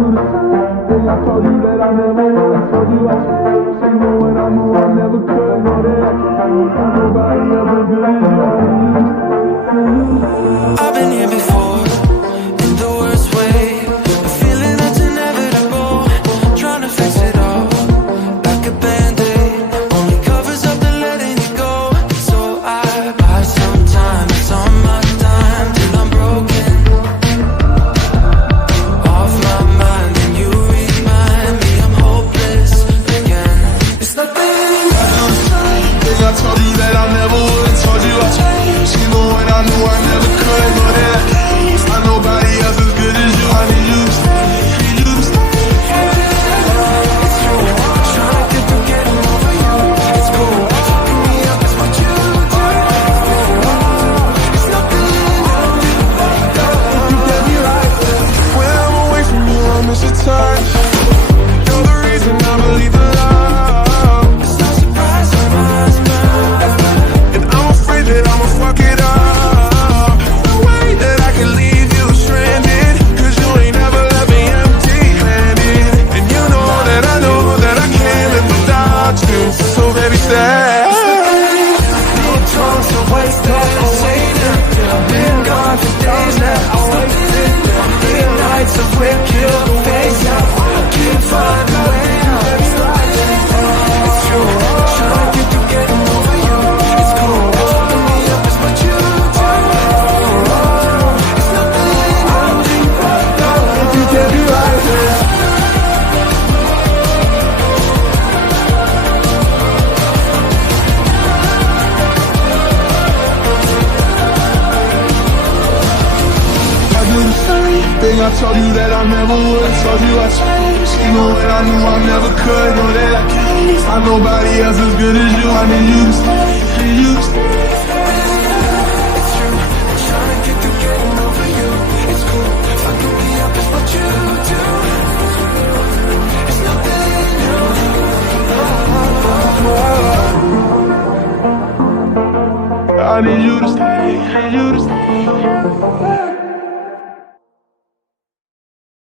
do the same thing I told you that I never would. I told you I changed, even when I knew I never could. Know that I can't find nobody else as good as you. I've been here before, in the worst way. A feeling that's inevitable, trying to fix it all like a band-aid. Only covers up the letting it go. So I buy some time, it's on my time till I'm broken. Off my mind, and you remind me I'm hopeless again. It's nothing. I do the same thing I told you that I never would. I told you I changed, even when I knew I never could. Know that I can't find nobody else as good as you. I need you to stay, need you to stay. It's true, trying to get through getting over you. It's cool, picking me up is what you do. It's nothing You get me right. When I'm away from you, I miss your touch. You're the reason I believe in love. It's no surprise I'm a husband. And I'm afraid that I'ma fuck it up. No way that I can leave you stranded, cause you ain't never left me empty-handed. And you know that I can't live without you. So baby, stay. Being drunk, so wasted, saying I've been gone for days now. Late nights of with you, face out. Can't find a way out. It's true, trying to get through getting over you. It's cool, picking me up is what you do. It's nothing If you get me right, yeah. I do the same thing I told you that I never would. I told you I changed, even when I knew I never could. Know that I can't find nobody else as good as you. I need you to stay, need you to stay. It's true, trying to get through getting over you. It's cool, fucking me up is what you do. It's nothing I need you to stay, need you to stay.